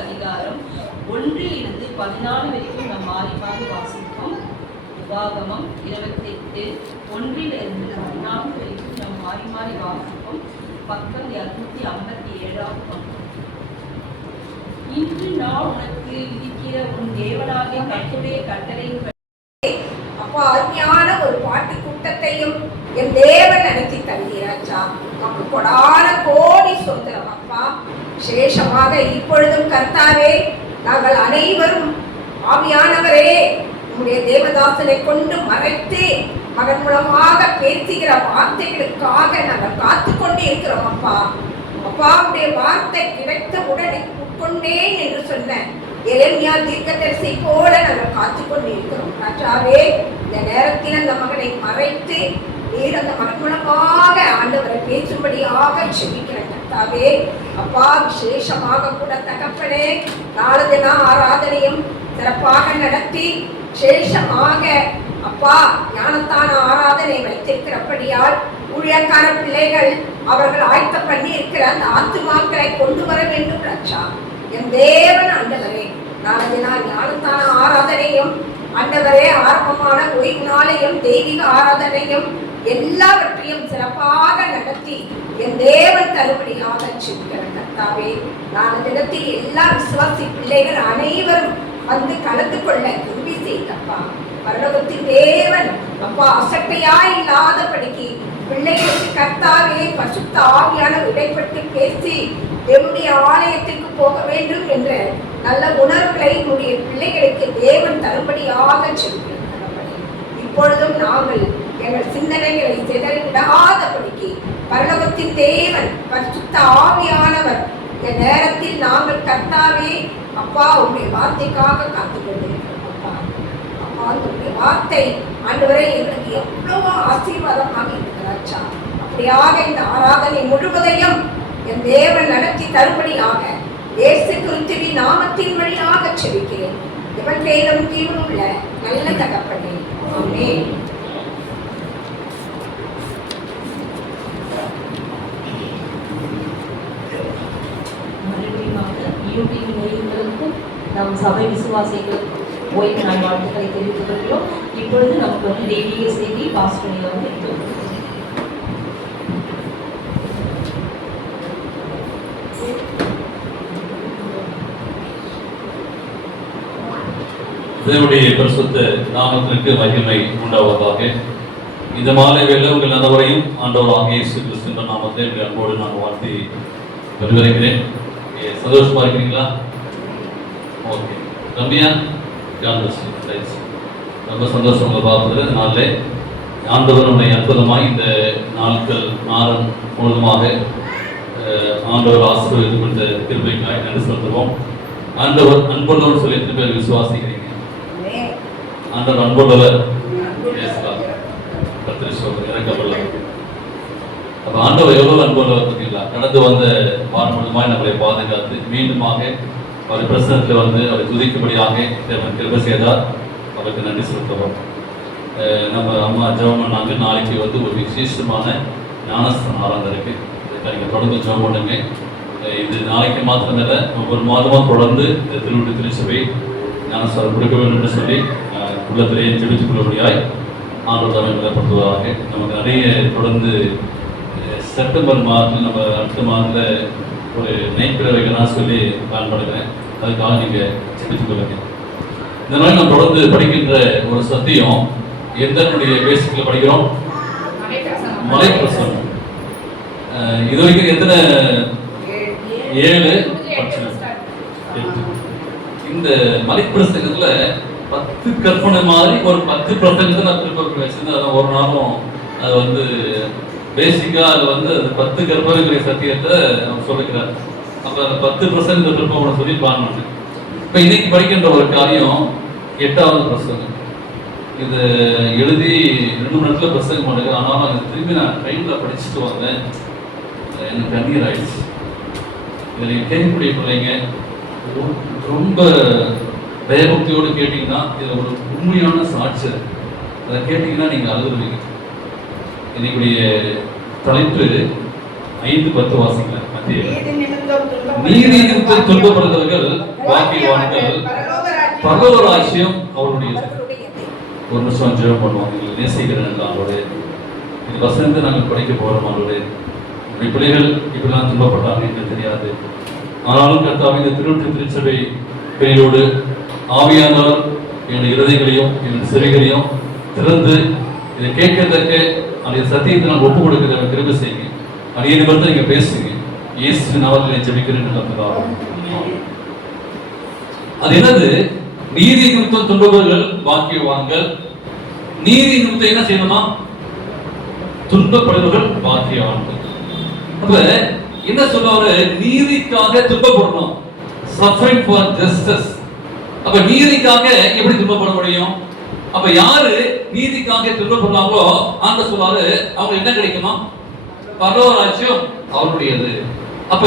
அதிகாரம் 1 14 வரைக்கும் நம்ம மாறி மாறி வாசிப்போம். உபாகமம் 28 1 14 வரைக்கும் நம்ம மாறி மாறி வாசிப்போம். பக்கம் 257 பக்கம். இன்று நான் உனக்கு விதிக்கிற உன் தேவனாகிய கர்த்தருடைய கட்டளையின் அப்பா அருமையான ஒரு பாட்டு கூட்டத்தையும் என் தேவன் நடத்தி தருகிறாச்சா. நமக்கு கொடான கோடி சொந்தரம் அப்பா. விசேஷமாக இப்பொழுதும் கர்த்தாவே, நாங்கள் அனைவரும் ஆவியானவரே உம்முடைய தேவதாசனை கொண்டு மறைத்து மகன் மூலமாக பேசுகிற வார்த்தைகளுக்காக நாங்கள் காத்து கொண்டு இருக்கிறோம் அப்பா. அப்பாவுடைய வார்த்தை கிடைத்த உடனே உட்கொண்டேன் என்று சொன்ன எரேமியா தீர்க்கதரிசி போல நாங்கள் காத்து கொண்டு இருக்கிறோம். ராஜாவே, இந்த நேரத்தில் அந்த மகனை மறைத்து நீர் அந்த மகன் மூலமாக ஆண்டவரை பேசும்படியாக செபிக்கிறேன் கர்த்தாவே. அப்பா, விசேஷமாக கூட தகப்பனே, நாலு தின ஆராதனையும் சிறப்பாக நடத்தி விசேஷமாக அப்பா ஞானத்தான ஆராதனை வைத்திருக்கிறபடியால் ஊழியக்கார பிள்ளைகள் அவர்கள் ஆயத்த பண்ணி இருக்கிற அந்த ஆத்துமாக்களை கொண்டு வர வேண்டும் ராஜா. என் தேவன் ஆண்டவரே, நாளை நாள் ஞானத்தான ஆராதனையும் ஆண்டவரே ஆரம்பமான ஓய்வு நாளையும் தெய்வீக ஆராதனையும் எல்லாவற்றையும் சிறப்பாக நடத்தி என் தேவன் தருபடியாக செல்கிற கர்த்தாவே, நாளை தினத்தில் எல்லா விசுவாசி பிள்ளைகள் அனைவரும் வந்து கலந்து கொள்ள உதவி செய்தப்பா. பரலோகத்தின் தேவன் அப்பா அசட்டையா இல்லாதபடிக்கு பிள்ளைகளுக்கு கர்த்தாவே பரிசுத்த ஆவியான இடைப்பட்டு பேசி என்னுடைய ஆலயத்திற்கு போக வேண்டும் என்ற நல்ல உணர்வுகளை என்னுடைய பிள்ளைகளுக்கு தேவன் தரும்படியாக செல்கிறோம். இப்பொழுதும் நாங்கள் எங்கள் சிந்தனைகளை சிதறிவிடாதபடிக்கு பரலோகத்தின் தேவன் பரிசுத்த ஆவியானவர் இந்த நேரத்தில் நாங்கள் கர்த்தாவே அப்பா உங்களுடைய வார்த்தைக்காக காத்துக் கொண்டிருக்கிறோம் அப்பா. அப்பா, உங்களுடைய வார்த்தை ஆண்டவரை எங்களுக்கு எவ்வளவோ ஆசீர்வாதமாக இருக்கிறாச்சா. அப்படியாக இந்த ஆராதனை முழுவதையும் என் தேவன் நடத்தி தரும்படியாக இயேசு கிறிஸ்துவின் நாமத்தின் வழியாக செபிக்கிறேன். இவற்றையிலும் தீவுள்ள நல்ல தகப்பனே, ஆமென். யூடியூப் நேயர்களுக்கும் நம் சபை விசுவாசிகளுக்கும் ஓய்வு நாள் வாழ்த்துக்களை தெரிவித்துக் கொள்கிறோம். இப்பொழுது நமக்கு வந்து தெய்வீக செய்தி பாஸ்டர் வந்து எடுத்து தேவனுடைய பரிசுத்த நாமத்திற்கு மகிமை உண்டாவதாக. இந்த மாலை வேளை உங்கள் அனைவரையும் ஆண்டவராகிய இயேசு கிறிஸ்துவின் நாமத்தை அன்போடு நான் வாழ்த்தி வரவேற்கிறேன். சந்தோஷமா இருக்கிறீங்களா? ஓகே. ரம்யா, ரொம்ப சந்தோஷம் உங்களை பார்ப்பதில். இந்த நாளில் ஆண்டவருடைய அற்புதமாய் இந்த நாட்கள் நாளன் முழுவதுமாக ஆண்டவர் ஆசீர்வதித்து கொடுத்த கிருபைக்காய் நன்றி செலுத்துவோம். ஆண்டவர் அன்புள்ளவர் சொல்லி எத்தனை பேர் விசுவாசிக்கிறீங்க? ஆண்டவர் அன்புள்ளவர். அப்ப ஆண்டவர் எவ்வளவு அன்புள்ளவர் பார்த்தீங்களா? கடந்து வந்த வாரம் முழுவதுமாய் நம்மளை பாதுகாத்து மீண்டுமாக அவர் பிரசனத்தில் வந்து அவரை துதிக்கும்படியாக தேவன் கிருபை செய்தார். அவருக்கு நன்றி செலுத்துவோம். நம்ம அம்மா ஜெபம் பண்ணாங்க. நாளைக்கு வந்து ஒரு விசேஷமான ஞானஸ்தான ஆராதனை இருக்கு. நீங்கள் தொடர்ந்து ஜெபம் பண்ணுங்க. இது நாளைக்கு மாத்திரம் இல்லை, ஒவ்வொரு மாதமாக தொடர்ந்து இந்த திருவிழா திருச்சபை ஞானஸ்தானம் கொடுக்க வேண்டும் என்று சொல்லி உள்ளத்திலேயே ஜெபித்துக் கொள்ளும்படியாய் ஆண்டவர் தமிழ் நிலைப்படுத்துவதாக. நமக்கு நிறைய தொடர்ந்து செப்டம்பர் மாதத்தில் நம்ம அடுத்த மாதத்தில் ஒரு நைப்பிட வைக்கலாம் சொல்லி பிளான் பண்ணுறேன். அதுக்காக நீங்கள் ஜெபித்துக் கொள்ளுங்க. இந்த நாள் நம்ம தொடர்ந்து படிக்கின்ற ஒரு சத்தியம் எந்தனுடைய பேசிக்கில் படிக்கிறோம்? மலைப்பிரசனம். இது வரைக்கும் எத்தனை? 7 இந்த மலைப்பிரசங்கத்துல 10 கற்பனை மாதிரி ஒரு 10% நான் திருப்பி வச்சிருந்தேன். ஒரு நாளும் அது வந்து பேசிக்கா அது வந்து 10 கற்பனைகளுடைய சத்தியத்தை அவர் சொல்லிக்கிறார். அப்ப அந்த 10% திருப்பம் சொல்லி பிளான் பண்ணேன். இப்ப இன்னைக்கு படிக்கின்ற ஒரு காரியம் 8வது பிரசங்கம். இதை எழுதி 2 மணி நேரத்தில் பிரசங்கம் பண்ணுங்க. ஆனாலும் அதை திரும்பி நான் ட்ரெயினில் படிச்சுட்டு வந்தேன். எனக்கு கண்ணீர் ஆயிடுச்சு. இதை நீங்கள் கேட்கக்கூடிய பிள்ளைங்க ரொம்ப பயபக்தியோடு கேட்டீங்கன்னா இதில் ஒரு உண்மையான சாட்சி. அதை கேட்டீங்கன்னா நீங்கள் அழுதுருவீங்க. என்னுடைய தலைப்பு 5:10 வாசிக்கல. மத்திய நீதி நிமித்தம் துன்பப்படுறவர்கள் பாக்கியவான்கள், பரலோக ராஜ்யம் அவருடையது. ஒரு நிமிஷம் ஜெபம் பண்ணுவோம். எங்களை நேசிக்கிறேன் அவரோட இந்த வசனத்தை நாங்கள் படிக்க போகிறோம். அவரோட என்னுடைய பிள்ளைகள் இப்படிலாம் துன்பப்பட்டாங்க எனக்கு தெரியாது. ஆனாலும் கர்த்தாவே இந்த திருச்சபை பிள்ளைகளோடு ஆவியானவர் என்னுடைய இருதயங்களையும் என்னுடைய செவிகளையும் திறந்து இதை கேட்கறதற்கு அந்த சத்தியத்தை நான் ஒப்பு கொடுக்கிறத கிருபை செய்யுங்க. அது என்னை மட்டும் நீங்க பேசுங்க. இயேசுவின் நாமத்தில் ஜெபிக்கிறேன். அது என்னது? நீதி நிமித்தம் துன்பப்படுவர்கள் பாக்கியவான்கள். நீதி நிமித்தம் என்ன செய்யணுமா? துன்பப்படுவர்கள் பாக்கியவான்கள். அப்ப என்ன சொல்றாரு? நீதிக்காக துன்பப்படணும். Suffering for justice. அப்ப நீதிக்காக எப்படி துன்பப்பட முடியும்? அப்ப யாரு நீதிக்காக துன்பப்படுறாங்களோ அந்த சொல்றாரு அவங்க என்ன கிடைக்குமா? பரலோக ராஜ்யம் அவருடையது. அப்ப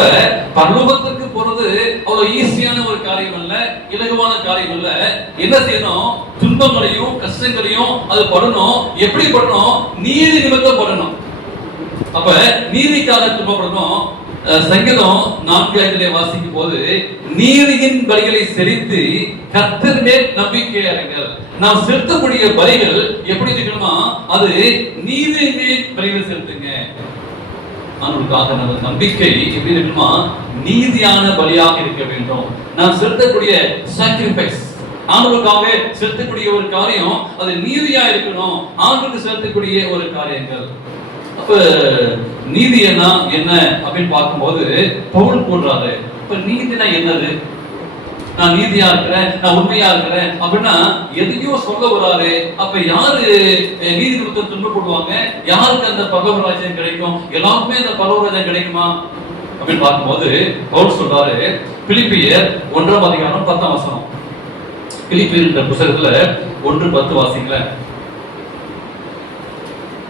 பரலோகத்துக்கு போறது அவ்வளவு ஈஸியான ஒரு காரியம் அல்ல, இலகுவான காரியம் அல்ல. என்ன செய்யணும்? துன்பங்களையும் கஷ்டங்களையும் அது படணும். எப்படி படணும்? நீதி நிமித்தம் படணும். அப்ப நீதிக்காக துன்பப்படணும். சங்கீதம் 4:5 வாசிக்கும் போது நீதியின் பலிகளை செலுத்தி கர்த்தர் மேல் நம்பிக்கை அடைங்கள். நாம் செலுத்தக்கூடிய பலிகள் எப்படி இருக்கணுமா? அது நீதியின் மேல் பலிகளை செலுத்துங்க. அவர்களுக்காக நமது நம்பிக்கை எப்படி இருக்கணுமா? நீதியான பலியாக இருக்க வேண்டும். நாம் செலுத்தக்கூடிய சாக்ரிஃபைஸ், ஆண்டவருக்காக செலுத்தக்கூடிய ஒரு காரியம் அது நீதியா இருக்கணும். ஆண்டவருக்கு செலுத்தக்கூடிய ஒரு காரியங்கள். அப்ப நீதி என்ன அப்படின்னு பார்க்கும்போது பவுல் போடுறாரு. இப்ப நீதினா என்னது? நான் நீதியா இருக்கிறேன், நான் உண்மையா இருக்கிறேன் அப்படின்னா எதையோ சொல்ல வராரு. அப்ப யாரு நீதி நிமித்தம் துன்பப்படுவாங்க? யாருக்கு அந்த பரலோக ராஜ்யம் கிடைக்கும்? எல்லாருக்குமே அந்த பரலோக ராஜ்யம் கிடைக்குமா அப்படின்னு பார்க்கும்போது பவுல் சொல்றாரு. பிலிப்பியர் 1:10. பிலிப்பியர் என்ற புத்தகத்துல 1:10 வாசிங்கள.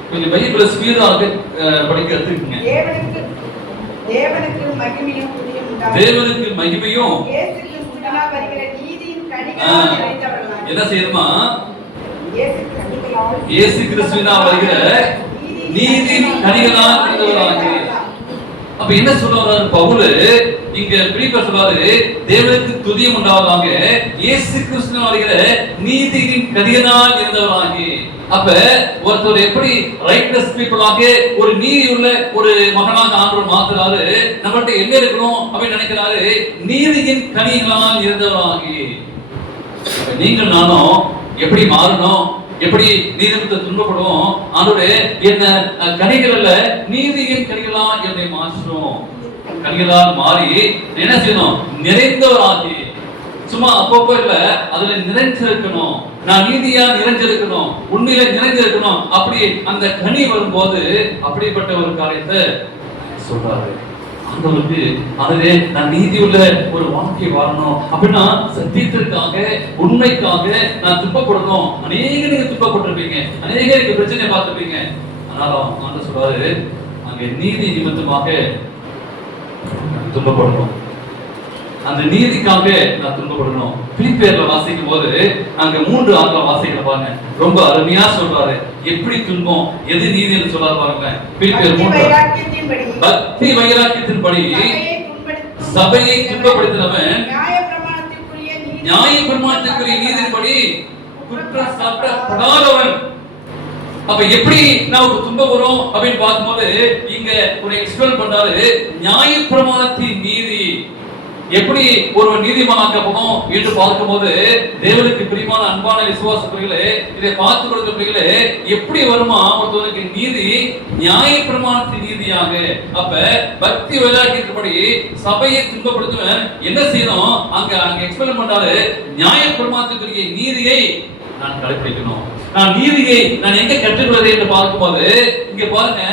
கொஞ்சம் பைபிளை ஸ்பீடா படிக்க கத்துக்குங்க. தேவனுக்கு மகிமையும் என்ன செய்யணுமா? இயேசு கிறிஸ்துவினால் வருகிற நீதியின் கனிகளால் இருந்தவராக. அப்ப என்ன சொல்றாரு பவுல் இங்க? பிலிப்பியர் சொல்றாரு தேவனுக்கு துதியம் உண்டாவதாக இயேசு கிறிஸ்துவினால் வருகிற நீதியின் கனிகளால் இருந்தவராக. அப்ப ஒருத்தர் எப்படி ரைட்லெஸ் பீப்புளாக ஒரு நீதி உள்ள ஒரு மகனாக ஆண்டவர் மாத்துறாரு. நம்மகிட்ட என்ன இருக்கணும் அப்படின்னு நினைக்கிறாரு? நீதியின் கனிகளால் இருந்தவராக. நீங்கள் நானும் எப்படி மாறணும்? எப்படி நீதிமன்ற துன்பப்படுவோம்? ஆண்டவரே என்ன கனிகள் அல்ல, நீதியின் கனிகளால் என்னை மாற்றணும். கனிகளால் மாறி என்ன செய்யணும்? நிறைந்தவராகி. சும்மா அப்பப்போ இல்ல, அதுல நிறைஞ்சிருக்கணும். நான் நீதியா நிறைஞ்சிருக்கணும், உண்மையில நிறைஞ்சிருக்கணும். அப்படி அந்த கனி வரும்போது அப்படிப்பட்ட ஒரு காரியத்தை சொல்றாரு ஆண்டவருக்கு. அதுவே நான் நீதி உள்ள ஒரு வாழ்க்கை வாழணும் அப்படின்னா சத்தியத்திற்காக உண்மைக்காக நான் துன்பப்படணும். அநேக நீங்க துன்பப்பட்டிருப்பீங்க, அநேக நீங்க பிரச்சனை பார்த்திருப்பீங்க. ஆனாலும் ஆண்டவர் சொல்றாரு அங்க நீதி நிமித்தமாக துன்பப்படணும். அந்த நீதிக்காக நான் துன்பப்படணும். பிலிப்பியர்ல வாசிக்கும் போது அங்க 3:6 வாசிக்கிற பாருங்க. ரொம்ப அருமையா சொல்றாரு எப்படி துன்பம், எது நீதின்னு சொல்றாரு பாருங்க. பிலிப்பியர் 3 பக்தி வைராக்கியத்தின்படி சபையை துன்பப்படுத்தினவன் நியாய பிரமாணத்திற்குரிய நீதியின்படி குற்றம் சாட்டப்படாதவன். அப்ப எப்படி நமக்கு துன்பம் வரும் அப்படின்னு பார்க்கும்போது இங்க ஒரு எக்ஸ்பிளைன் பண்றாரு. நியாய பிரமாணத்தின் நீதி எப்படி ஒரு நீதிமானாக்கப்படும் என்று பார்க்கும்போது தேவனுக்கு பிரியமான அன்பான விசுவாச பிள்ளைகளே, இதை பார்த்து கொடுத்த பிள்ளைகளே, எப்படி வருமா ஒருத்தவனுக்கு நீதி? நியாய பிரமாணத்தின் நீதியாக. அப்ப பக்தி வைராக்கியத்தின்படி சபையை துன்பப்படுத்துவன் என்ன செய்யணும்? அங்க எக்ஸ்பிளைன் பண்றாரு. நியாய பிரமாணத்துக்குரிய நீதியை நான் கடைபிடிக்கணும். நான் நீதியை நான் எங்க கற்றுக்கொள்வது என்று பார்க்கும்போது இங்க பாருங்க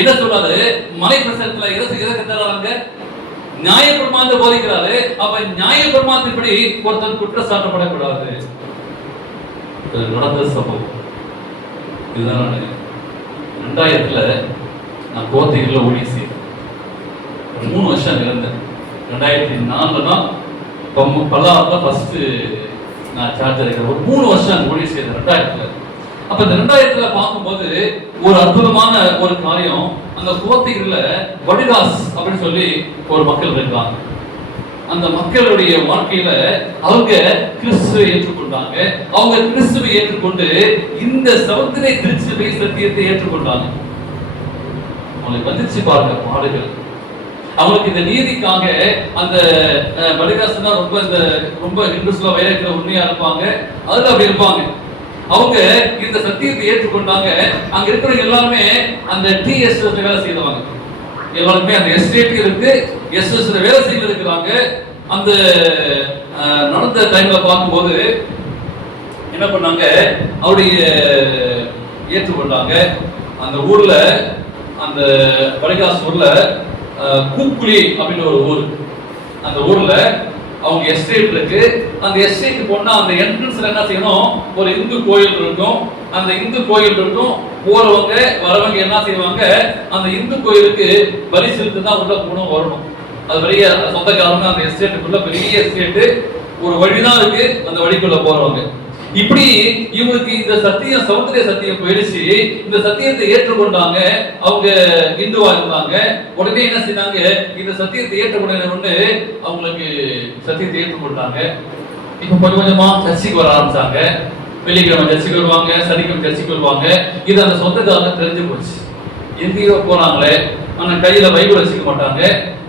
என்ன சொல்றாரு. மலை பிரசனத்துல எதை கத்துறாங்க? நியாய பிரமாணத்தை போதிக்கிறாரு. அப்ப நியாய பிரமாணத்தின்படி ஒருத்தன் குற்றம் சாட்டப்படக்கூடாது. நடந்த சம்பவம் இதுதான் நான் 2000 நான் கோத்தகிரியில் ஊழியம் செய்தேன். 3 வருஷம் அங்கே இருந்தேன். 2004 தான் பல்லாவரத்தில் ஃபர்ஸ்ட் நான் சார்ஜ் இருக்கிறேன். ஒரு 3 வருஷம் அங்கே ஊழியம் செய்தேன் 2000. அப்ப இந்த 2000 பார்க்கும்போது ஒரு அற்புதமான ஒரு காரியம், அந்த கோத்தகிரில வடிதாஸ் அப்படின்னு சொல்லி ஒரு மக்கள் இருக்காங்க. அந்த மக்களுடைய வாழ்க்கையில அவங்க கிறிஸ்துவை ஏற்றுக்கொண்டாங்க. அவங்க கிறிஸ்துவை ஏற்றுக்கொண்டு இந்த சமுத்திரை திருச்சபை சத்தியத்தை ஏற்றுக்கொண்டாங்க. அவங்களுக்கு வந்துச்சு பாருங்க பாடுகள். அவங்களுக்கு இந்த நீதிக்காக அந்த வடிதாசனா ரொம்ப இன்ட்ரெஸ்ட்ல வயலுக்கு உண்மையா இருப்பாங்க. அதுல அப்படி இருப்பாங்க. அவங்க இந்த சத்தியத்தை ஏற்றுக்கொண்டாங்க. அங்க இருக்கிறவங்க எல்லாருமே அந்த டிஎஸ்எஸ் வேலை செய்வாங்க. எல்லாருமே அந்த எஸ்டேட் இருக்கு, எஸ்எஸ் வேலை செய்ய இருக்கிறாங்க. அந்த நடந்த டைம்ல பார்க்கும்போது என்ன பண்ணாங்க, அவருடைய ஏற்றுக்கொண்டாங்க. அந்த ஊர்ல, அந்த வடிகாஸ் ஊர்ல கூக்குழி அப்படின்னு ஒரு ஊர். அந்த ஊர்ல அவங்க எஸ்டேட் இருக்கு. அந்த எஸ்டேட் போனா அந்த என்ட்ரன்ஸ்ல என்ன செய்யணும், ஒரு இந்து கோயில் இருக்கும். அந்த இந்து கோயில் இருக்கும். போறவங்க வரவங்க என்ன செய்வாங்க, அந்த இந்து கோயிலுக்கு வரி செலுத்தி தான் உள்ள போகணும் வரணும். அது பெரிய சொந்தக்காரங்க. அந்த எஸ்டேட்டுக்குள்ள பெரிய எஸ்டேட்டு, ஒரு வழிதான் இருக்கு. அந்த வழிக்குள்ள போறவங்க இப்படி இவங்களுக்கு இந்த சத்தியம், சமுத்திர சத்தியம் போயிடுச்சு. இந்த சத்தியத்தை ஏற்றுக்கொண்டாங்க. அவங்க இந்துவா இருந்தாங்க. உடனே என்ன செய்தாங்க, இந்த சத்தியத்தை ஏற்றுக்கொண்டு அவங்களுக்கு சத்தியத்தை ஏற்றுக்கொண்டாங்க. இப்ப கொஞ்சம் கொஞ்சமா சர்ச்சைக்கு வர ஆரம்பிச்சாங்க. வெள்ளிக்கிழமை சர்ச்சைக்கு வருவாங்க, சனிக்கிழமை சர்ச்சைக்கு வருவாங்க. இது அந்த சொந்தக்காரங்க தெரிஞ்சு போச்சு. எங்கேயோ போனாங்களே, ஆனா கையில பைபிள் வச்சுக்க மாட்டாங்க.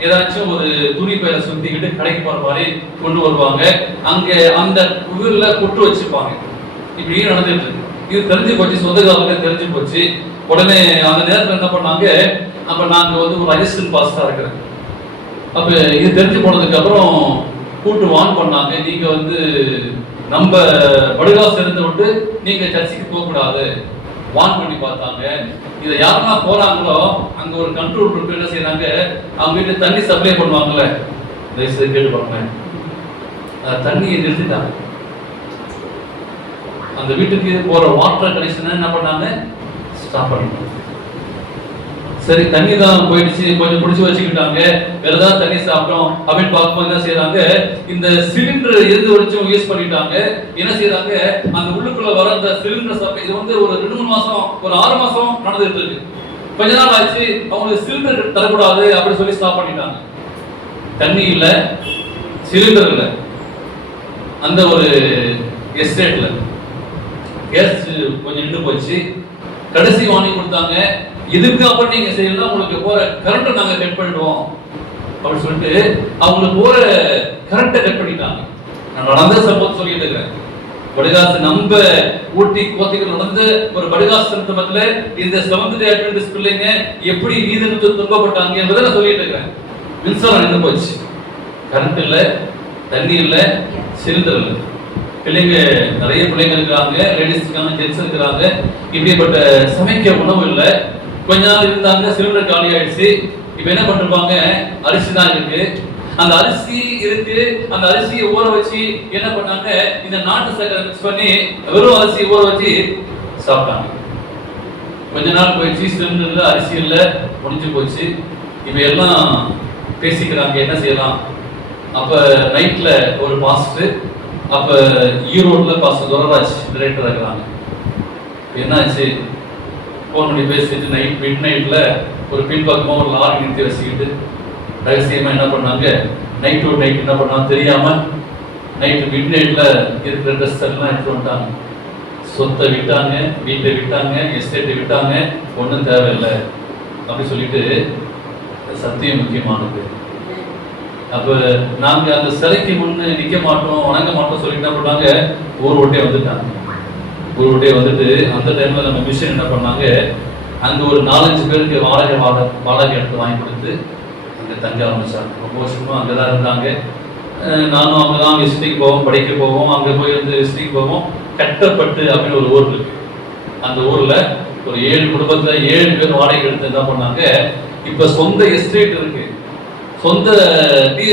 ஏதாச்சும் ஒரு துணி பையில சுத்திக்கிட்டு கடைக்கு போற மாதிரி கொண்டு வருவாங்க. அங்க அந்த ஊர்ல கொட்டு வச்சுப்பாங்க. இப்படி நடந்துட்டு இருக்கு. இது தெரிஞ்சு போச்சு, சொந்தக்காரங்க தெரிஞ்சு போச்சு. உடனே அந்த நேரத்துல என்ன பண்ணாங்க, அப்ப நாங்க ஒரு அசிஸ்டன்ட் பாஸ்டா இருக்கிறேன். அப்ப இது தெரிஞ்சு போனதுக்கு அப்புறம் கூட்டு வான் பண்ணாங்க, நீங்க நம்ம வடிகாஸ் இருந்து விட்டு நீங்க சர்ச்சைக்கு போக கூடாது. வான் பண்ணி பார்த்தாங்க. இதை யாரெல்லாம் போறாங்களோ அங்க ஒரு கண்ட்ரோல் இருக்கு. என்ன செய்யறாங்க, அவங்க வீட்டுல தண்ணி சப்ளை பண்ணுவாங்கல்ல, தயவுசெய்து கேட்டு பாருங்க, தண்ணியை நிறுத்திட்டாங்க. அந்த வீட்டுக்கு போற வாட்டர் கனெக்ஷன் என்ன பண்ணாங்க, ஸ்டாப் பண்ணிட்டாங்க. சரி, தண்ணி தான் போயிடுச்சு, கொஞ்சம் பிடிச்சி வச்சுக்கிட்டாங்க. வேற ஏதாவது தண்ணி சாப்பிட்டோம் அப்படின்னு பார்க்கும்போது என்ன செய்யறாங்க, இந்த சிலிண்டர் இருந்து வச்சும் யூஸ் பண்ணிட்டாங்க. என்ன செய்யறாங்க, அந்த உள்ளுக்குள்ள வர அந்த சிலிண்டர் சப்ளை இது ஒரு 2-3 மாசம், ஒரு 6 மாசம் நடந்துட்டு இருக்கு. கொஞ்ச நாள் ஆச்சு, அவங்களுக்கு சிலிண்டர் தரக்கூடாது அப்படின்னு சொல்லி ஸ்டாப் பண்ணிட்டாங்க. தண்ணி இல்ல, சிலிண்டர் இல்ல. அந்த ஒரு எஸ்டேட்ல கேஸ் கொஞ்சம் நின்று போச்சு. கடைசி வாங்கி கொடுத்தாங்க. இதுக்கு அப்புறம் நீங்க செய்யலாம், உங்களுக்கு போற கரண்ட் நாங்க கட் பண்ணிடுவோம் அப்படின்னு சொல்லிட்டு அவங்களுக்கு போற கரண்ட்டை கட் பண்ணிட்டாங்க. நான் நடந்த சம்பவம் சொல்லிட்டு இருக்கிறேன். வடிகாசு நம்ம ஊட்டி கோத்தகிரியில் நடந்த ஒரு வடிகாசு சம்பவத்துல இந்த செவன்த் டே அட்வென்டிஸ்ட் பிள்ளைங்க எப்படி நீதித்து துன்பப்பட்டாங்க என்பதை நான் சொல்லிட்டு இருக்கிறேன். மின்சாரம் நின்று போச்சு, கரண்ட் இல்ல, தண்ணி இல்ல, சிலிண்டர் இல்லை. பிள்ளைங்க நிறைய பிள்ளைங்க இருக்கிறாங்க, லேடிஸ் இருக்காங்க, ஜென்ஸ் இருக்கிறாங்க. இப்படிப்பட்ட சமைக்க உணவு இல்லை. கொஞ்ச நாள் இருந்தாங்க, சிலிண்டர் காலி ஆயிடுச்சு. இப்ப என்ன பண்ணிருப்பாங்க, அரிசி தான் இருக்கு. அந்த அரிசி இருக்கு, அந்த அரிசியை ஊற வச்சு என்ன பண்ணாங்க, இந்த நாட்டு சக்கரை மிக்ஸ் பண்ணி வெறும் அரிசி ஊற வச்சு சாப்பிட்டாங்க. கொஞ்ச நாள் போயிடுச்சு, சிலிண்டர் இல்லை, அரிசி இல்லை, முடிஞ்சு போச்சு. இப்ப எல்லாம் பேசிக்கிறாங்க என்ன செய்யலாம். அப்ப நைட்ல ஒரு பாஸ்டர், அப்ப ஈரோட்ல பாஸ்டர் துரராஜ் டைரக்டர் இருக்கிறாங்க. என்னாச்சு, போன் பண்ணி பேசிட்டு மிட் நைட்ல ஒரு பின்பக்கமா ஒரு லாரி நிறுத்தி வச்சுக்கிட்டு ரகசியமா என்ன பண்ணாங்க, நைட் என்ன பண்ணாங்க தெரியாம நைட்டு மிட் நைட்ல இருக்கிற ட்ரெஸ் எல்லாம் எடுத்து வந்துட்டாங்க. சொத்தை விட்டாங்க, வீட்டை விட்டாங்க, எஸ்டேட்டை விட்டாங்க. ஒன்றும் தேவையில்லை அப்படி சொல்லிட்டு, சத்தியம் முக்கியமானது. அப்ப நாங்க அந்த சிலைக்கு முன்னு நிக்க மாட்டோம், வணங்க மாட்டோம் சொல்லிட்டு என்ன பண்ணாங்க, ஊர் விட்டே வந்துட்டாங்க. ஊர் விட்டே வந்துட்டு அந்த டைம்ல நம்ம மிஷன் என்ன பண்ணாங்க, அங்க ஒரு 4-5 பேருக்கு வாடகை எடுத்து வாங்கி கொடுத்து அங்க தங்க ஆரம்பிச்சாங்க. ரொம்ப வருஷமா அங்கதான் இருந்தாங்க. நானும் அங்கதான் விசிட்டிங் போவோம், படிக்க போவோம். அங்க போய் விசிட்டிங் போவோம். கட்டப்பட்டு அப்படின்னு ஒரு ஊர் இருக்கு. அந்த ஊர்ல ஒரு 7 குடும்பத்துல 7 பேர் வாடகை எடுத்து என்ன பண்ணாங்க, இப்ப சொந்த எஸ்டேட் இருக்கு, சொந்த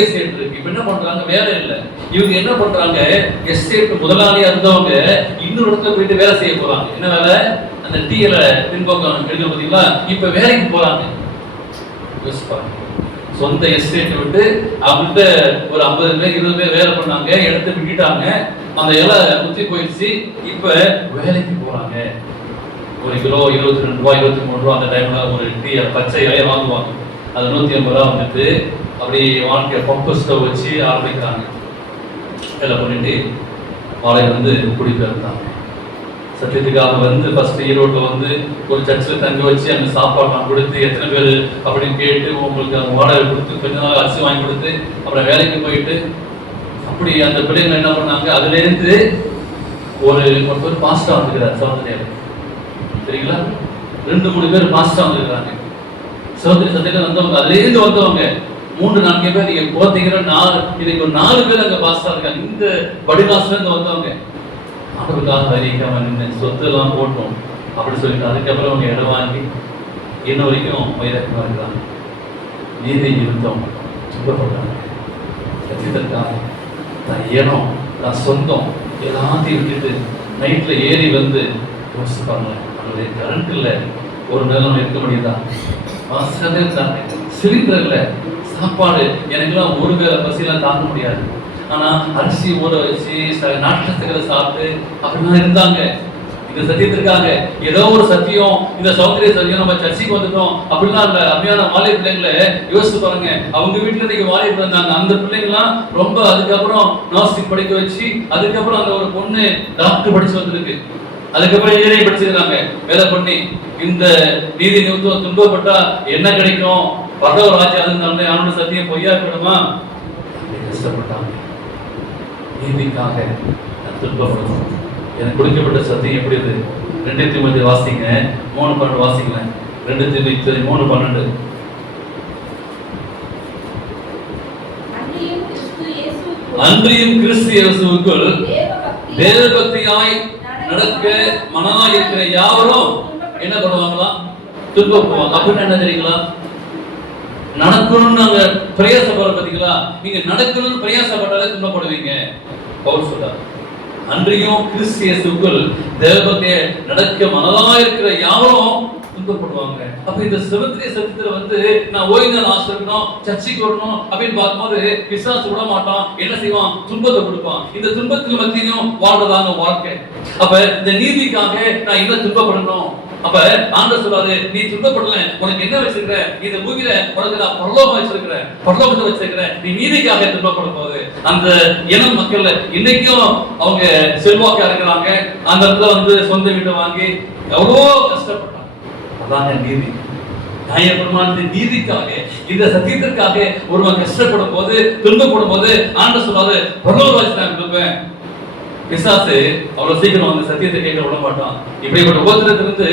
எஸ்டேட் இருக்கு. இப்ப என்ன பண்றாங்க, வேலை இல்லை. இவங்க என்ன பண்றாங்க, எஸ்டேட் முதலாளியா இருந்தவங்க இன்னொரு இடத்துல போயிட்டு வேலை செய்ய போறாங்க. என்ன வேலை, அந்த டீல பின்பக்கம் எடுக்க பார்த்தீங்களா, இப்ப வேலைக்கு போறாங்க. யோசிப்பாங்க, சொந்த எஸ்டேட்டை விட்டு அவங்கள்ட்ட ஒரு 50 பேர் 20 பேர் வேலை பண்ணாங்க, இடத்த விட்டுட்டாங்க, அந்த இலை முத்தி போயிடுச்சு, இப்ப வேலைக்கு போறாங்க. 1 கிலோ 22 ரூபாய் 23 ரூபா அந்த டைம்ல ஒரு டீ பச்சை இலையை வாங்குவாங்க. அது 150 ரூபா வந்துட்டு அப்படி வாழ்க்கை பம்பு ஸ்டவ் வச்சு ஆரம்பிக்கிறாங்க. வேலை பண்ணிட்டு வாழையை வந்து குடிப்பெருந்தாங்க. சத்தியத்துக்காக வந்து ஃபர்ஸ்ட் ஈரோட்டில் வந்து ஒரு சர்ச்சில் தங்க வச்சு அங்கே சாப்பாடுலாம் கொடுத்து எத்தனை பேர் அப்படின்னு கேட்டு உங்களுக்கு அவங்க வாடகை கொடுத்து கொஞ்ச நாள் அரிசி வாங்கி கொடுத்து அப்புறம் வேலைக்கு போயிட்டு அப்படி அந்த பிள்ளைங்க என்ன பண்ணாங்க. அதுலேருந்து ஒருத்தர் பாஸ்டா வந்துக்கிறார் சகோதரியார், சரிங்களா? 2-3 பேர் பாஸ்டா வந்துருக்கிறாங்க. சகோதரி சத்தியத்தில் வந்தவங்க அதுலேருந்து வந்தவங்க 3-4 பேர் நீங்க போத்தீங்கன்னா இன்னைக்கு ஒரு 4 பேர் அங்கே பாஸ்டா இருக்காங்க. இந்த வடிகாசுலேருந்து வந்தவங்க ஆண்டவருக்காக அறிவிக்காம நின்று சொத்து எல்லாம் போட்டோம் அப்படி சொல்லிட்டு அதுக்கப்புறம் அவங்க இடம் வாங்கி இன்ன வரைக்கும் வைரக்கமா இருக்கிறாங்க. நீதி யுத்தம் சொல்லப்படுறாங்க. சத்தியத்திற்காக தான் ஏனம் தான் சொந்தம் எல்லாத்தையும் விட்டுட்டு நைட்ல ஏறி வந்து யோசிப்பாங்க. அவருடைய கரண்ட் இல்லை, ஒரு நேரம் இருக்க முடியுதா? வாசகமே இருந்தாங்க, சிலிண்டர் இல்லை, சாப்பாடு எனக்குலாம் ஒரு வேளை பசியெல்லாம் தாங்க முடியாது. ஆனா அரிசி ஊற வச்சு நாட்டுகளை சாப்பிட்டு அப்படிலாம் இருந்தாங்க. இந்த சத்தியத்திற்காக ஏதோ ஒரு சத்தியம், இந்த சௌந்தரிய சத்தியம் நம்ம சர்ச்சைக்கு வந்துட்டோம் அப்படிலாம் இல்ல. அருமையான வாலிப பிள்ளைங்களை யோசிச்சு பாருங்க. அவங்க வீட்டுல இன்னைக்கு வாலிப இருந்தாங்க, அந்த பிள்ளைங்களாம் ரொம்ப அதுக்கப்புறம் நர்சிங் படிக்க வச்சு அதுக்கப்புறம் அந்த ஒரு பொண்ணு டாக்டர் படிச்சு வந்திருக்கு. அதுக்கப்புறம் ஏழை படிச்சிருக்காங்க வேலை பண்ணி. இந்த நீதி நிமித்தம் துன்பப்பட்டா என்ன கிடைக்கும்? பரவ ராஜா இருந்தாங்க, அவனோட சத்தியம் பொய்யா இருக்கணுமா? கஷ்டப்பட்டாங்க. நீதிக்காக துன்பப்படணும். எனக்கு கொடுக்கப்பட்ட சத்தியம் எப்படி இது? 2 தீமோத்தேயு வாசிங்க, 3:12 வாசிங்க. 2 தீமோத்தேயு 3:12. அன்றியும் கிறிஸ்து இயேசுவுக்குள் தேவபக்தியாய் நடக்க மனதாய் இருக்கிற யாவரும் என்ன பண்ணுவாங்களா? துன்பப்படுவாங்க. அப்படின்னு என்ன தெரியுங்களா? நடக்கணும்னு நாங்க பிரயாசப்படுற பார்த்தீங்களா? நீங்க நடக்கணும்னு பிரயாசப்பட்டாலே துன்பப்படுவீங்க. பவுல் சொல்றார், அன்றியும் கிறிஸ்து இயேசுவுக்குள் தேவபக்தியை நடக்க மனதாய் இருக்கிற யாவரும் துன்பப்படுவாங்க. அப்ப இந்த சிவத்திரிய சத்தியத்துல வந்து நான் ஓய்ந்த ஆசிரியக்கணும், சர்ச்சைக்கு வரணும் அப்படின்னு பார்க்கும்போது பிசாசு விட மாட்டான். என்ன செய்வான்? துன்பத்தை கொடுப்பான். இந்த துன்பத்தில் மத்தியும் வாழ்றதாங்க வாழ்க்கை. அப்ப இந்த நீதிக்காக நான் என்ன துன்பப்படணும்? அப்ப ஆண்டவர் சொல்றாரு, நீ துன்பப்படல, உனக்கு என்ன வச்சிருக்கிற? இந்த பூமியில உனக்கு நான் பரலோகம் வச்சிருக்கிறேன், பரலோகத்தை வச்சிருக்கிறேன். நீ நீதிக்காக துன்பப்படும் போது அந்த இனம் மக்கள் இன்னைக்கும் அவங்க செல்வாக்கா இருக்கிறாங்க. அந்த இடத்துல வந்து சொந்த வீட்டை வாங்கி எவ்வளோ கஷ்டப்பட்டாங்க. அதாங்க நீதி. நியாயப்பிரமாணத்தின் நீதிக்காக, இந்த சத்தியத்திற்காக ஒருவன் கஷ்டப்படும் போது துன்பப்படும் போது ஆண்டவர் சொல்றாரு, பரலோக ராஜ்யத்தை நான் கொடுப்பேன். பிசாசு அவ்வளவு சீக்கிரம் அந்த சத்தியத்தை கேட்க விட மாட்டான். இப்படிப்பட்ட உபத்திரத்திலிருந்து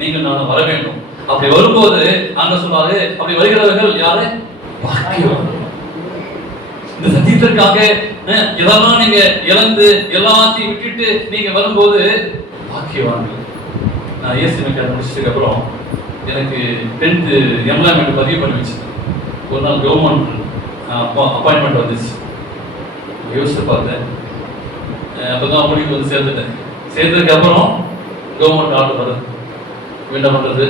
நீங்கள் நான் வர வேண்டும். அப்படி வரும்போது அங்க சொல்றாரு, அப்படி வருகிறவர்கள் யாரு? பாக்கியவான். இந்த சத்தியத்திற்காக இதெல்லாம் நீங்க இழந்து எல்லாத்தையும் விட்டுட்டு நீங்க வரும்போது பாக்கியவான்கள். நான் ஏசி மெக்கானிக் முடிச்சதுக்கு அப்புறம் எனக்கு 10th எம்ப்ளாய்மெண்ட் பதிவு பண்ணி வச்சுட்டேன். ஒரு நாள் கவர்மெண்ட் அப்பாயின்மெண்ட் வந்துச்சு. யோசிச்சு பார்த்தேன். அப்பதான் முடிவு வந்து சேர்ந்துட்டேன். சேர்ந்ததுக்கு அப்புறம் கவர்மெண்ட் ஆர்டர் வருது. என்ன பண்றது?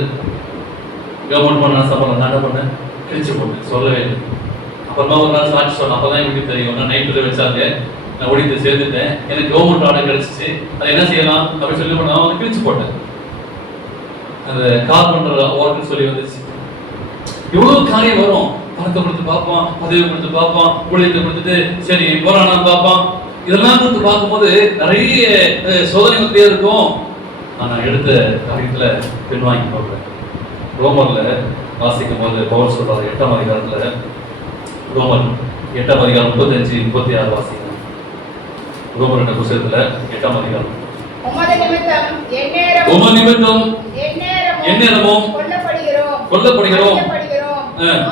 கவர்மெண்ட் பண்ண சம்பளம் நான் என்ன பண்ணேன்? கிழிச்சு போட்டேன், சொல்லவே இல்லை. அப்புறமா ஒரு நாள் சாட்சி சொன்னேன். அப்பதான் வீட்டுக்கு தெரியும். நான் நைட்டு வச்சாங்க, நான் ஓடிட்டு சேர்ந்துட்டேன். எனக்கு கவர்மெண்ட் ஆர்டர் கிடைச்சிச்சு. அதை என்ன செய்யலாம் அப்படின்னு சொல்லி நான் வந்து கிழிச்சு போட்டேன். அந்த கால் பண்ற ஒர்க்குன்னு சொல்லி வந்துச்சு. இவ்வளவு காரியம் வரும். பணத்தை கொடுத்து பார்ப்பான், பதவி கொடுத்து பார்ப்பான், ஊழியத்தை கொடுத்துட்டு சரி போறானா பார்ப்பான். இதெல்லாம் கொடுத்து பார்க்கும்போது நிறைய சோதனை வந்துட்டே இருக்கும். நான் எடுத்த காரியத்துல பின்வாங்கி போடுறேன். ரோமர்ல வாசிக்கும் போது பவுல் சொல்றாரு 8ஆம் அதிகாரத்துல, ரோமர் 8ஆம் அதிகாரம் 35-36 வாசிக்கணும். ரோமர் என்ற புத்தகத்துல 8ஆம் அதிகாரம். உமது நிமித்தம் எந்நேரமும் கொல்லப்படுகிறோம்,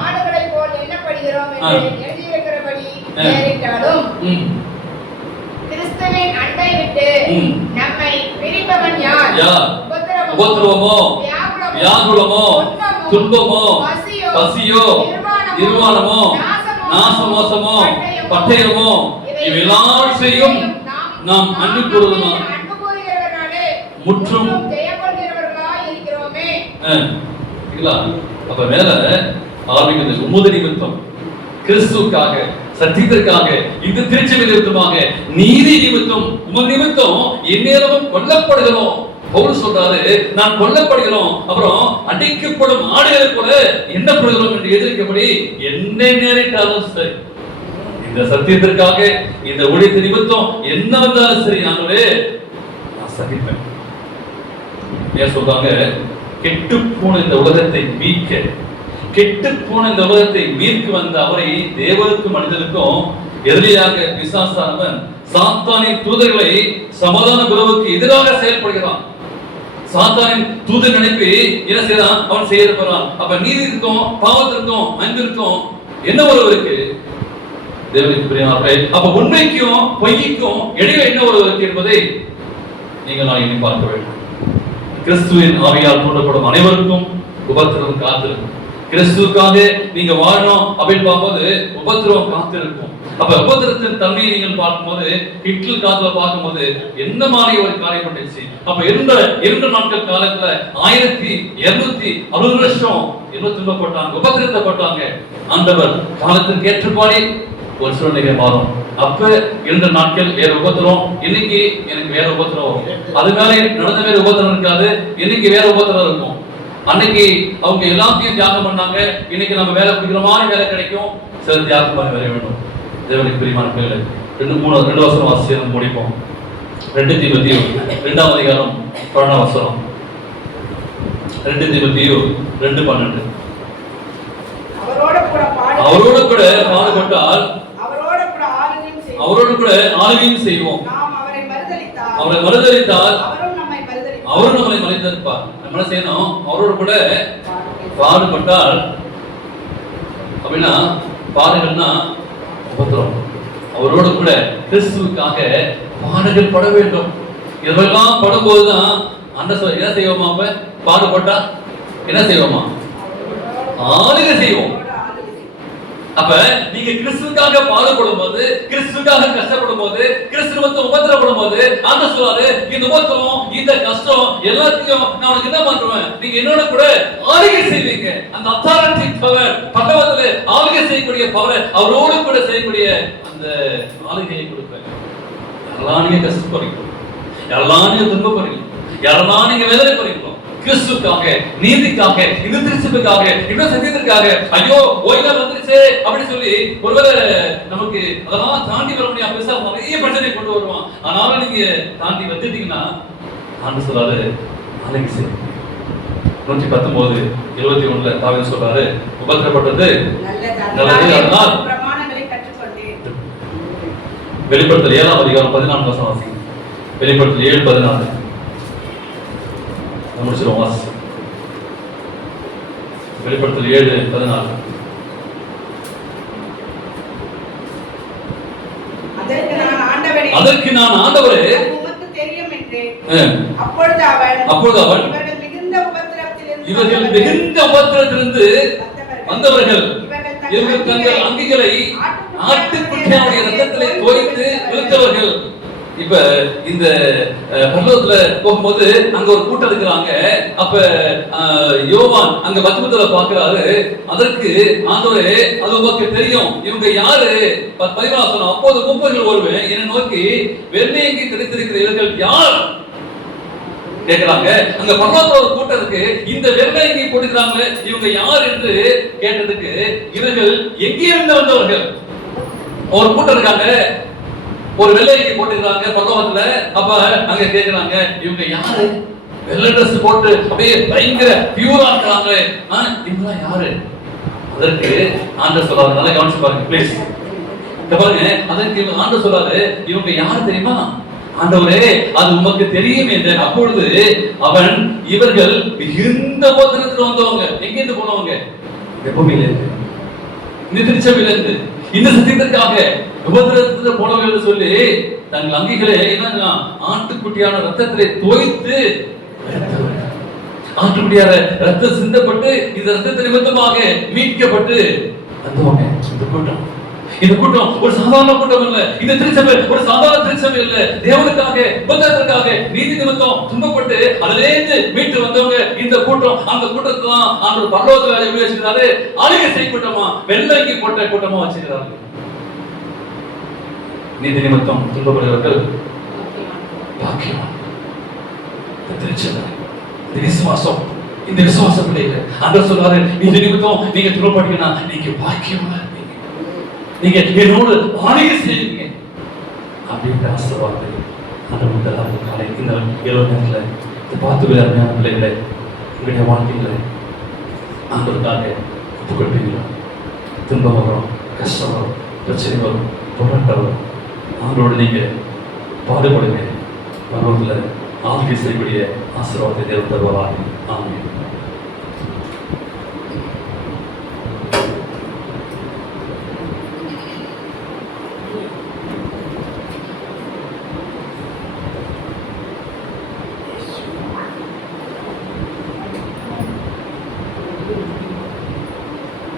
ஆடுகளைப் போல் எண்ணப்படுகிறோம் என்று எழுதியிருக்கிறபடி நேரிட்டாலும் கிறிஸ்துவின் அன்பை விட்டு நம்மை பிரிப்பவன் யார்? உபத்திரவமோ, வியாகுலமோ, துன்பமோ, பசியோ, நிர்வாணமோ, நாசமோசமோ, பட்டயமோ, இவெல்லாவற்றையும் நாம் அன்பு கூறுவதனால் முற்றும் அப்ப மேல ஆரம்பிக்கிறது உமது நிமித்தம், கிறிஸ்துக்காக, சத்தியத்திற்காக, இந்த திருச்சபை நிமித்தமாக, நீதி நிமித்தம், உமது நிமித்தம் எந்நேரமும் கொல்லப்படுகிறோம். பவுல் சொல்றாரு, நான் கொல்லப்படுகிறோம், அப்புறம் அடிக்கப்படும் ஆடுகளை போல எண்ணப்படுகிறோம் என்று எதிர்க்கப்படி என்ன நேரிட்டாலும் சரி, இந்த சத்தியத்திற்காக, இந்த ஊழியத்தின் நிமித்தம் என்ன வந்தாலும் சரி, ஆகவே நான் சகிப்பேன். ஏன் சொல்றாங்க, கெட்டு போன இந்த உலகத்தை மீட்க, கெட்டு போன இந்த உலகத்தை மீட்க வந்த அவரை தேவனுக்கும் மனிதனுக்கும் எதிரியாக பிசாசானவன் சாத்தானின் தூதர்களை சமாதான குருவுக்கு எதிராக செயல்படுகிறான். சாத்தானின் தூதர் நினைப்பி என்ன செய்யறான், அவன் செய்ய போறான். அப்ப நீதி இருக்கும், பாவத்திற்கும், அன்பிற்கும் என்ன உறவு இருக்கு? தேவனுக்கு பிரியமானவர்களே, அப்ப உண்மைக்கும் பொய்க்கும் இடையில என்ன உறவு இருக்கு என்பதை நீங்கள் நான் இனி பார்க்க வேண்டும். கிறிஸ்துவின் ஆவியால் தூண்டப்படும் அனைவருக்கும் உபத்திரவம் காத்திருக்கும். கிறிஸ்துவுக்காக நீங்க வாழணும் அப்படின்னு பார்க்கும்போது உபத்திரவம் காத்திருக்கும். அப்ப உபத்திரத்தின் தன்மையை நீங்கள் பார்க்கும்போது, ஹிட்லர் காலத்துல பார்க்கும்போது என்ன மாதிரி ஒரு காரியம் பண்ணிடுச்சு. அப்ப இரண்டு நாட்கள் காலத்துல 1260 வருஷம் என்ன துன்பப்பட்டாங்க, உபத்திரத்தப்பட்டாங்க. ஆண்டவர் காலத்திற்கு ஏற்றபாடி ஒரு சூழ்நிலை மாறும். அப்ப 2 நாட்கள் வேற உபத்திரம், இன்னைக்கு எனக்கு வேற உபத்திரம், அது மேல நடந்த வேற உபத்திரம் இருக்காது, இன்னைக்கு வேற உபத்திரம் இருக்கும். அன்னைக்கு அவங்க எல்லாத்தையும் தியாகம் பண்ணாங்க, இன்னைக்கு நம்ம வேலை பிடிக்கிற மாதிரி வேலை கிடைக்கும், சில தியாகம் பண்ணி வர வேண்டும். தேவனுக்கு பிரியமான பிள்ளைகளே, 2 வருஷம் வாசிச்சு முடிப்போம். 2 தீமோத்தேயு 2ஆம் அதிகாரம் 12ஆம் வசனம். 2 தீமோத்தேயு 2:12. அவரோடு கூட பாடுபட்டால் அவரோடு கூட ஆளுகையும் செய்வோம். அவரை மறுதலித்தால் அவரும் நம்மளை மறுதலிப்பார். நம்ம செய்யணும், அவரோடு கூட பாடுபட்டால் அப்படின்னா, பாடுகள்னா உபத்திரம். அவரோடு கூட கிறிஸ்துவுக்காக பாடுகள் பட வேண்டும். இதெல்லாம் படும்போதுதான் அந்த என்ன செய்வோமா? அப்ப பாடுபட்டா என்ன செய்வோமா? ஆளுகை செய்வோம். அப்ப நீங்க கிறிஸ்துவுக்காக பாடுபடும் போது, கிறிஸ்துவுக்காக கஷ்டப்படும் போது, கிறிஸ்துவத்தை உபத்திரப்படும் போது, அந்த சொல்றாரு, இந்த உபத்திரம், இந்த கஷ்டம் எல்லாத்தையும் நான் உனக்கு என்ன பண்றேன், நீங்க என்னோட கூட ஆளுகை செய்வீங்க. அந்த அத்தாரிட்டி பவர், பகவத்துல ஆளுகை செய்யக்கூடிய பவர், அவரோடு கூட செய்யக்கூடிய அந்த ஆளுகையை கொடுப்பேன். யாரெல்லாம் நீங்க கஷ்டப்படுறீங்க, யாரெல்லாம் நீங்க துன்பப்படுறீங்க, யாரெல்லாம் நீங்க வேதனை போறீங்களோ, கிறிஸ்துக்காக, நீதிக்காக, இந்த திருச்சபைக்காக, இந்த சத்தியத்திற்காக, ஐயோ ஓய்வா வந்துருச்சு அப்படி சொல்லி ஒருவேளை நமக்கு அதெல்லாம் தாண்டி வர முடியாது, பெருசா நிறைய பிரச்சனை கொண்டு வருவான். ஆனாலும் நீங்க தாண்டி வந்துட்டீங்கன்னா ஆண்டு சொல்றாரு, நாளைக்கு சரி. 119:21 தாவீது சொல்றாரு, உபத்திரப்பட்டது நல்லது, அதனால் வெளிப்படுத்தல் 7ஆம் அதிகாரம் 14 வசனம் வாசிங்க. வெளிப்படுத்தல் 7:14 முடிச்சிடும் வாசி. வெளிப்படுத்தல் 7:14. அதற்கு நான் ஆண்டவரே உமக்கு தெரியும் என்றேன். அப்பொழுது அவன் இவர்கள் மிகுந்த உபத்திரத்திலிருந்து வந்தவர்கள், இவர்கள் தங்கள் அங்கிகளை ஆட்டுக்குட்டியாவுடைய ரத்தத்திலே தோய்த்து இழுத்தவர்கள். இப்ப இந்த பரலோகத்துல போகும்போது அங்க ஒரு கூட்டம் இருக்கிறாங்க. அப்ப யோவான் அங்க பத்மத்துல பாக்குறாரு. அதற்கு ஆண்டவரே அது உங்களுக்கு தெரியும், இவங்க யாரு? 14 சொன்ன, அப்போது மூப்பர்கள் ஒருவன் என்னை நோக்கி, வெள்ளையங்கி தெரிந்திருக்கிற இவர்கள் யார் கேட்கிறாங்க. அங்க பரலோகத்துல ஒரு கூட்டம் இருக்கு, இந்த வெள்ளையங்கி கொடுக்கிறாங்க, இவங்க யார் என்று கேட்டதுக்கு, இவர்கள் எங்கிருந்து வந்தவர்கள்? ஒரு கூட்டம் இருக்காங்க, ஒரு வெள்ளையங்கி போட்டுக்கிறாங்க பரலோகத்துல. அப்ப அங்க கேக்குறாங்க, இவங்க யாரு? வெள்ளை ட்ரெஸ் போட்டு அப்படியே பயங்கர பியூரா இருக்காங்க, இவங்க யாரு? அதற்கு ஆண்டவர் சொல்றாரு, நல்லா கவனிச்சு பாருங்க ப்ளீஸ். பாருங்க, அதற்கு ஆண்டவர் சொல்றாரு, இவங்க யாரு தெரியுமா? ஆண்டவரே அது உமக்கு தெரியும் என்று. அப்பொழுது அவன், இவர்கள் மிகுந்த உபத்திரத்தில் வந்தவங்க. எங்கிருந்து போனவங்க? எப்பவுமே இந்த திருச்சபையில இருந்து, இந்த சத்தியத்திற்காக உபத்திரத்துல போனவர்கள் சொல்லி தங்கள் அங்கிகளை என்ன ஆட்டுக்குட்டியான ரத்தத்திலே தோய்த்து, ஆட்டுக்குட்டியான ரத்தம் சிந்தப்பட்டு இந்த ரத்தத்தின் நிமித்தமாக மீட்கப்பட்டு வந்தவங்க. இந்த கூட்டம் இந்த கூட்டம் ஒரு சாதாரண கூட்டம் இல்ல. இந்த திருச்சபை ஒரு சாதாரண திருச்சபை இல்ல. தேவனுக்காக, உபதேசத்துக்காக, நீதி நிமித்தம் துன்பப்பட்டு அதிலேந்து மீட்டு வந்தவங்க இந்த கூட்டம். அந்த கூட்டத்தை தான் ஆண்டவர் பரலோகத்தில் எப்படி வச்சிருக்காரு? ஆளுகை செய் கூட்டமா, வெள்ளங்கி போட்ட கூட்டமா வச்சிருக்காரு. நீதி நிமித்தம் துன்பப்படுகிறவர்கள் பாக்கியவான். திருச்சபை, இந்த விசுவாசம், இந்த விசுவாசம் பிள்ளைகள் அந்த சொல்றாரு, நீதி நிமித்தம் நீங்க துன்பப்பட்டீங்கன்னா நீங்க பாக்கியமா இருப்பீங்க. நீங்க என்னோடு ஆளுகை செய்வீங்க அப்படின்ற ஆசீர்வாதத்தை அந்த முதலாவது காலை இந்த இரவு நேரத்தில் இந்த பார்த்து அருமையான பிள்ளைகளை உங்களுடைய வாழ்க்கைகளை ஆண்டவருக்காக ஒப்புக்கொள்வீங்களா? துன்பம் வரும், கஷ்டம் வரும், பிரச்சனை வரும், போராட்டம் வரும், ஆண்டோடு நீங்க பாடுபடுங்க. பருவத்தில் ஆளுகை செய்யக்கூடிய ஆசீர்வாதத்தை தேவன் தருவார். ஆமென்.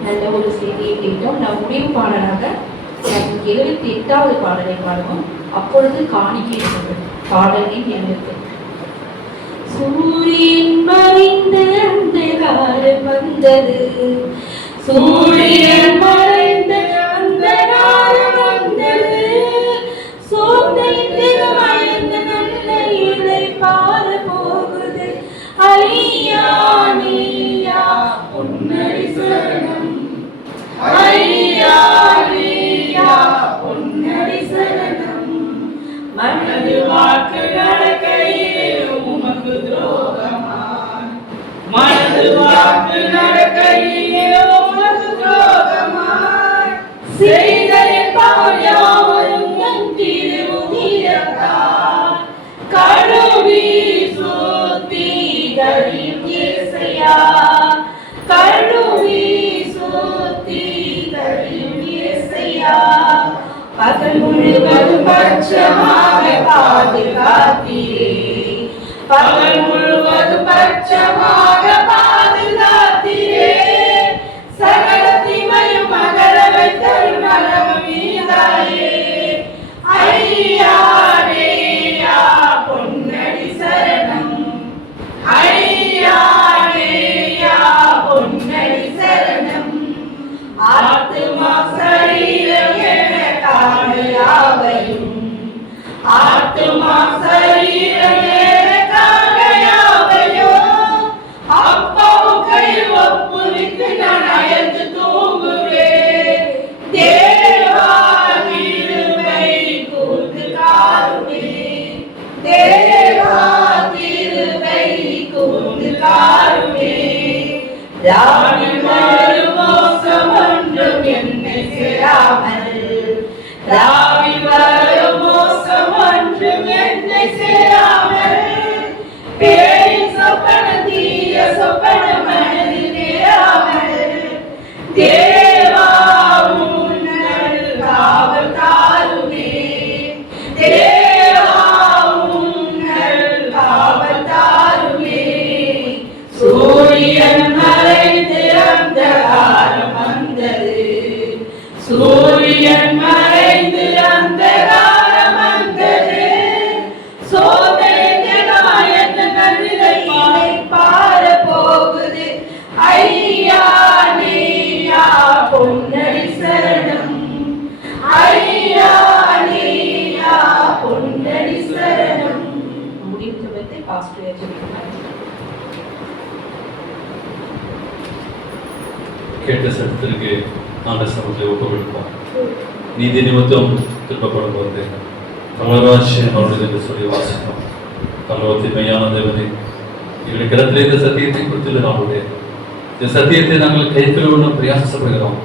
நல்ல ஒரு செய்தியை கேட்டோம். நாம் முடிவு பாடலாக 78வது பாடலை பாடுவோம். அப்பொழுது காணிக்கை பாடல் எண் 78. சூரியன் மறைந்து அந்தகாரம் வந்தது, சூரியன் மறைந்து அந்தகாரம் வந்தது, சோர்ந்து மயந்த நல்ல இலை பார போகுது. அலியா நீயா உன்னடி சரணம், அலியா நீயா உன்னடி சரணம். மனது வாக்கு நடக்கையிலே உமக்கு துரோகமாய், மனது வாக்கு நடக்கையிலே உமக்கு துரோகமாய், செய்த பாவம் யாவரும் என் திருமுதிரத்தால் கழுவி சுத்திகரியும் இயேசையா, கழுவி சுத்திகரியும் இயேசையா. பகல் முழுவதும் பட்சமாக பாதுகாத்தீரே, பகல் முழுவதும் பட்சமாக பாதுகாத்தீரே, சகல தீமையும் மகள வைத்தல் மனமும் நீதாயே. ஐயா ரேயா பொன்னடி சரணம், ஐயா ரேயா பொன்னடி சரணம். ஆத்துமா சரீரம் என காணையாவையும், ஆத்துமா சரீரம் என காணையாவையும், அப்பாவும் கையில் ஒப்புவித்து நான் அயர்ந்து தூங்குவேன். தேவா திருவை கூர்ந்து காருமே, தேவா திருவை கூர்ந்து காருமே. ராணி வரும் மோசம் ஒன்றும் என்னை சேராமல், ராணி வரும் மோசம் ஒன்றும் என்னை சேராமல், பேரின் சொப்பன தீய சொப்பன மனதில் நேராமல், தேவா உன்னல் காவல் தாருமே, தேவா உன்னல் காவல் தாருமே. சூரியன் மறைந்து அந்தகாரம் வந்தது, சூரியன் மறைந்து அந்தகாரம் வந்தது, சோதனையன் நன்னிலை பார போகுது. ஐயா நீயா பொன்னடி சரணம், ஐயா நீயா பொன்னடி சரணம். முடிவு ஜெபத்தை பாஸ்டர் ஜெபிக்கிறார். கேட்ட சத்தத்திற்கு ஆண்ட சமத்தை ஒப்புக்கொடுப்பார். நீதி நிமித்தம் திருப்பப்படும் போது பரலராஜ்யம் அவர்கள் என்று சொல்லி வாசித்தோம். பரலோகத்தின் மெய்யான தேவனே, எங்களுடைய கிடத்திலே இந்த சத்தியத்தை கொடுத்துள்ள நாளுடைய இந்த சத்தியத்தை நாங்கள் கைக்கொள்ள பிரயாசப்படுகிறோம்.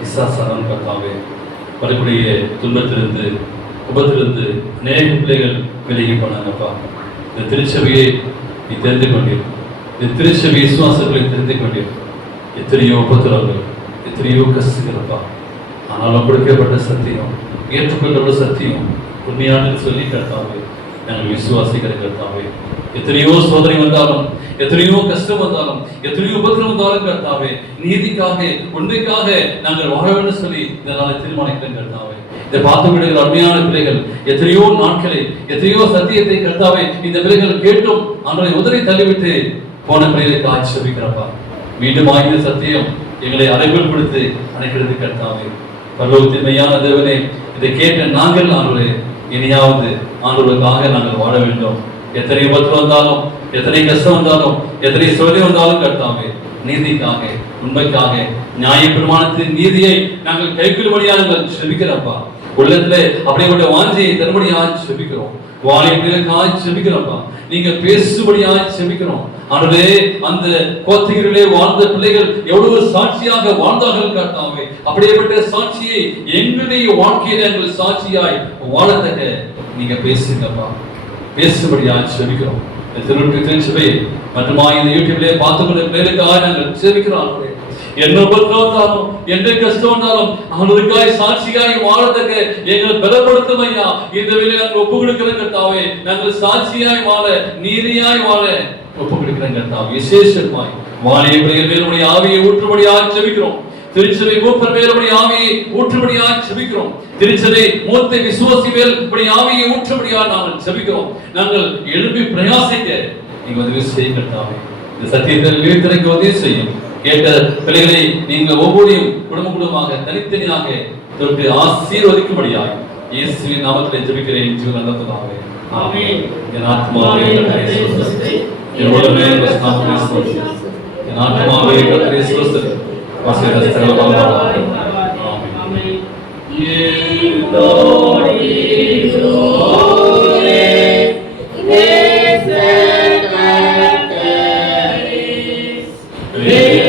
விசாசாரம் கர்த்தாவே, வரக்கூடிய துன்பத்திலிருந்து உபத்திலிருந்து அநேக பிள்ளைகள் விலகி போனாங்கப்பா. இந்த திருச்சபையை நீ தெரிந்து கொண்டீர், இந்த திருச்சபை விசுவாசங்களை தெரிந்து கொண்டீர். எத்தனையோ உபத்திரங்கள், எத்தனையோ கஷ்டங்களப்பா. ஆனாலும் கொடுக்கப்பட்ட சத்தியம், ஏற்றுக்கொள்ளப்பட்ட சத்தியம் உண்மையான சொல்லி கர்த்தாவே நாங்கள் விசுவாசிக்கிற கர்த்தாவே எத்தனையோ சோதனை வந்தாலும், எத்தனையோ கஷ்டம் வந்தாலும், எத்தனையோ உபத்திரம் வந்தாலும் கர்த்தாவே, நீதிக்காக உண்மைக்காக நாங்கள் வாழ வேண்டும் சொல்லி இதனால தீர்மானிக்கிறேன் கர்த்தாவே. இதை பார்த்து விடுகிற அருமையான பிள்ளைகள் எத்தனையோ நாட்களை, எத்தனையோ சத்தியத்தை கர்த்தாவே இந்த பிள்ளைகள் கேட்டும் அவர்களை உதறி தள்ளிவிட்டு போன பிள்ளைகளுக்கு ஆட்சேபிக்கிறப்பா. மீண்டும் ஆகிய சத்தியம் எங்களை அறைகுள் கொடுத்து அணைக்கிறது கர்த்தாவே. பரலோகத்தின் மெய்யான தேவனே, இதை கேட்ட நாங்கள் ஆண்டவரே இனியாவது ஆண்டவருக்காக நாங்கள் வாழ வேண்டும். எத்தனை உபத்திரம் வந்தாலும், எத்தனை கஷ்டம் வந்தாலும், எத்தனை சோதனை வந்தாலும் கர்த்தாவே, நீதிக்காக உண்மைக்காக நியாய பிரமாணத்தின் நீதியை நாங்கள் கைக்குள்ளும்படியாக நாங்கள் செபிக்கிறப்பா. உள்ளத்திலே அப்படிப்பட்ட வாஞ்சையை தரும்படியாக செபிக்கிறோம். வாழைகளுக்காக செபிக்கிறப்பா. நீங்க பேசும்படியாக செபிக்கிறோம். ஆண்டவரே, அந்த கோத்திகளிலே வாழ்ந்த பிள்ளைகள் எவ்வளவு சாட்சியாக வாழ்ந்தார்கள் கர்த்தாவே. அப்படிப்பட்ட சாட்சியை எங்களுடைய வாழ்க்கையில எங்கள் சாட்சியாய் வாழத்தக்க நீங்க பேசுங்கப்பா. பேசும்படியாக செபிக்கிறோம். திருச்சபை மற்றும் இந்த யூடியூப்ல பார்த்துக்கொண்ட பிள்ளைகளுக்காக நாங்கள் செபிக்கிறோம். என்ன உபத்திரம் வந்தாலும், என்ன கஷ்டம் வந்தாலும் அவனுக்காய் சாட்சியாய் வாழத்தக்க எங்களை பலப்படுத்தும் ஐயா. இந்த வேளையில நாங்கள் ஒப்பு கொடுக்கிறோம் கர்த்தாவே. நாங்கள் சாட்சியாய் வாழ, நீதியாய் வாழ ஒப்பு கொடுக்கிறோம் கர்த்தாவே. விசேஷமாய் வாழிய பிள்ளைகள் மேலுடைய ஆவியை ஊற்றும்படியாக செபிக்கிறோம். திருச்சபை மூப்பர் மேலுடைய ஆவியை ஊற்றும்படியாக செபிக்கிறோம். திருச்சபை மூத்த விசுவாசி மேல் ஆவியை ஊற்றும்படியாக நாங்கள் செபிக்கிறோம். நாங்கள் எழுப்பி பிரயாசிக்க நீங்க உதவி செய்ய கர்த்தாவே. இந்த சத்தியத்தில் விழித்திரைக்கு உதவி செய்யும். கேட்ட பிள்ளைகளை நீங்கள் ஒவ்வொருவரையும் குடும்பமாக தனித்தனியாக தொட்டு ஆசீர்வதிக்கும்படியாக இயேசுவின் நாமத்தில் ஜெபிக்கிறேன் ஜீவனந்தமாக. ஆமென். என் ஆத்மாவே கர்த்தரை ஸ்தோத்திரி. என் உடலே கிறிஸ்துவை ஸ்தோத்திரி. என் ஆத்மாவே கர்த்தரை ஸ்தோத்திரி. வாசியத்தை சகலமாக. ஆமென். Yes,